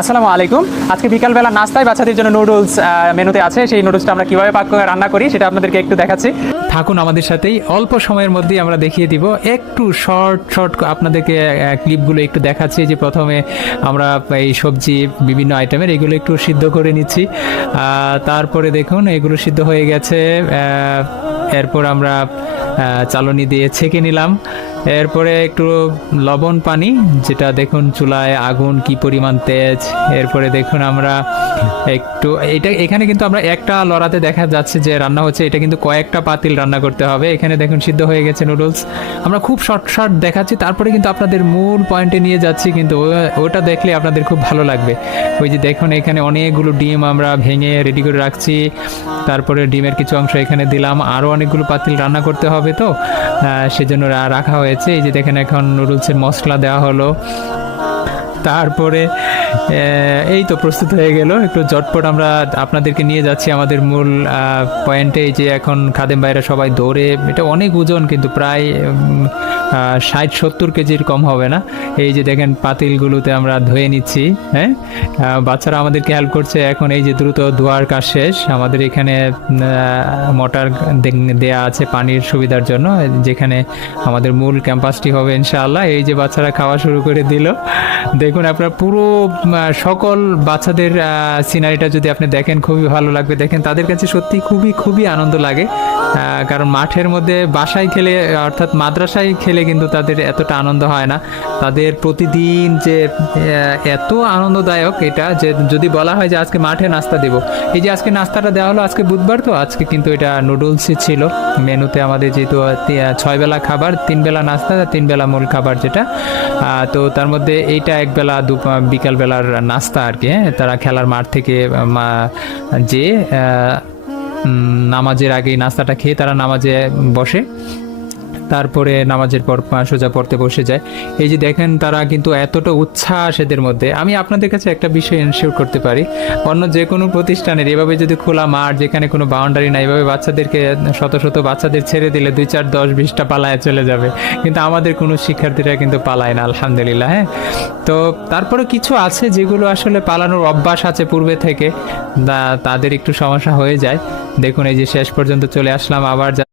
আসসালামু আলাইকুম। আজকে বিকালবেলা নাস্তায় বাচ্চাদের জন্য নুডলস মেনুতে আছে। সেই নুডলসটা আমরা কিভাবে রান্না করি সেটা আপনাদেরকে একটু দেখাচ্ছি। থাকুন আমাদের সাথেই, অল্প সময়ের মধ্যেই আমরা দেখিয়ে দিব। একটু শর্ট আপনাদেরকে ক্লিপগুলো একটু দেখাচ্ছি। যে প্রথমে আমরা এই সবজি বিভিন্ন আইটেমের এগুলো একটু সিদ্ধ করে নিচ্ছি। তারপরে দেখুন এগুলো সিদ্ধ হয়ে গেছে। এরপর আমরা চালনি দিয়ে ছেঁকে নিলাম। এরপরে একটু লবণ পানি, যেটা দেখুন চুলায় আগুন কি পরিমাণ তেজ। এরপরে দেখুন আমরা একটু এখানে কিন্তু আমরা একটা লড়াতে দেখা যাচ্ছে যে রান্না হচ্ছে, এটা কিন্তু কয়েকটা পাতিল রান্না করতে হবে। এখানে দেখুন সিদ্ধ হয়ে গেছে নুডলস। আমরা খুব শর্ট দেখাচ্ছি, তারপরে কিন্তু আপনাদের মূল পয়েন্টে নিয়ে যাচ্ছি, কিন্তু ওটা দেখলে আপনাদের খুব ভালো লাগবে। ওই যে দেখুন এখানে অনেকগুলো ডিম আমরা ভেঙে রেডি করে রাখছি। তারপরে ডিমের কিছু অংশ এখানে দিলাম। আরও অনেকগুলো পাতিল রান্না করতে হবে, তো সেজন্য রাখা হয়েছে। এই যে দেখেন এখন নুডলসের মশলা দেওয়া হলো। তারপরে এই তো প্রস্তুত হয়ে গেল। একটু ঝটপট আমরা আপনাদেরকে নিয়ে যাচ্ছি আমাদের মূল পয়েন্টে। যে এখন খাদেম ভাইরা সবাই দৌড়ে, এটা অনেক ওজন, কিন্তু প্রায় 60-70 কেজির কম হবে না। এই যে দেখেন পাতিলগুলোতে আমরা ধুয়ে নিচ্ছি। হ্যাঁ, বাচ্চারা আমাদেরকে হেল্প করছে। এখন এই যে দ্রুত ধোয়ার কাজ শেষ। আমাদের এখানে মোটর দেয়া আছে পানির সুবিধার জন্য, যেখানে আমাদের মূল ক্যাম্পাসটি হবে ইনশাআল্লাহ। এই যে বাচ্চারা খাওয়া শুরু করে দিল। দেখুন আপনার পুরো সকল বাচ্চাদের সিনারিটা যদি আপনি দেখেন খুবই ভালো লাগবে। দেখেন তাদের কাছে সত্যি খুবই আনন্দ লাগে, কারণ মাঠের মধ্যে বাসায় খেলে অর্থাৎ মাদ্রাসায় খেলে কিন্তু তাদের এতটা আনন্দ হয় না। তাদের প্রতিদিন যে এত আনন্দদায়ক এটা, যে যদি বলা হয় যে আজকে মাঠে নাস্তা দেব, এই যে আজকে নাস্তাটা দেওয়া হলো, আজকে বুধবার, তো আজকে কিন্তু এটা নুডলসই ছিল মেনুতে আমাদের। যেহেতু 6 বেলা খাবার, 3 বেলা নাস্তা, 3 বেলা মূল খাবার যেটা, তো তার মধ্যে এইটা এক বেলা বিকাল বেলার নাস্তা আর কি। হ্যাঁ, তারা খেলার মাঠ থেকে যে নামাজের আগে নাস্তাটা খেয়ে তারা নামাজে বসে, তারপরে নামাজের পর সোজা পড়তে বসে যায়। এই যে দেখেন তারা কিন্তু এতটা উচ্ছ্বাস এদের মধ্যে। আমি আপনাদের কাছে একটা বিষয় এনশিওর করতে পারি, অন্য যে কোনো প্রতিষ্ঠানের এভাবে যদি খোলা মাঠ, যেখানে কোনো বাউন্ডারি নাই, এভাবে বাচ্চাদেরকে শত বাচ্চাদের ছেড়ে দিলে 2, 4, 10, 20টা পালায় চলে যাবে, কিন্তু আমাদের কোনো শিক্ষার্থীরা কিন্তু পালায় না, আলহামদুলিল্লাহ। হ্যাঁ, তো তারপরে কিছু আছে যেগুলো আসলে পালানোর অভ্যাস আছে পূর্বে থেকে, তাদের একটু সমস্যা হয়ে যায়। দেখুন এই যে শেষ পর্যন্ত চলে আসলাম আবার।